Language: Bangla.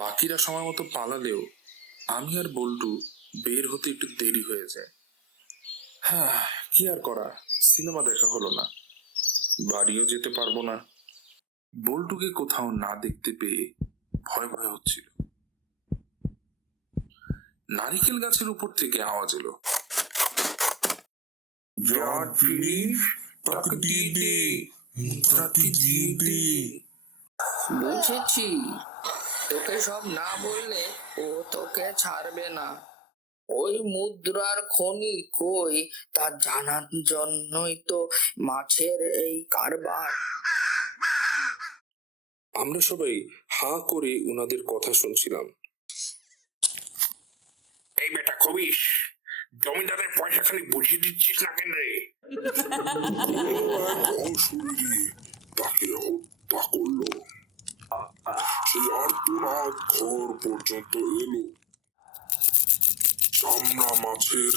বাকিরা সময় মতো পালালেও আমি আর বল্টু বের হতে একটু দেরি হয়ে যায়। হ্যাঁ, কি আর করা, সিনেমা দেখা হলো না, বাড়িও যেতে পারবো না। বল্টুকে কোথাও না দেখতে পেয়ে ভয় ভয় হচ্ছিল। নারিকেল গাছের উপর থেকে আওয়াজ এলো, যার ফিরিস তাকে দিয়ে দে, তাকে দিয়ে দে। বুঝেছি, তোকে সব না বললে ও তোকে ছাড়বে না। ওই মুদ্রার খনি কই তা জানার জন্যই তো মাছের এই কারবার। আমরা সবাই হাঁ করে ওনাদের কথা শুনছিলাম। এই বেটা খবিস, জমিদারের পয়সা খালি বুঝিয়ে দিচ্ছিস না কেন রে? তাকে হত্যা করলো, সে আর্তনাদ ঘর পর্যন্ত এলো। চামড়া মাছের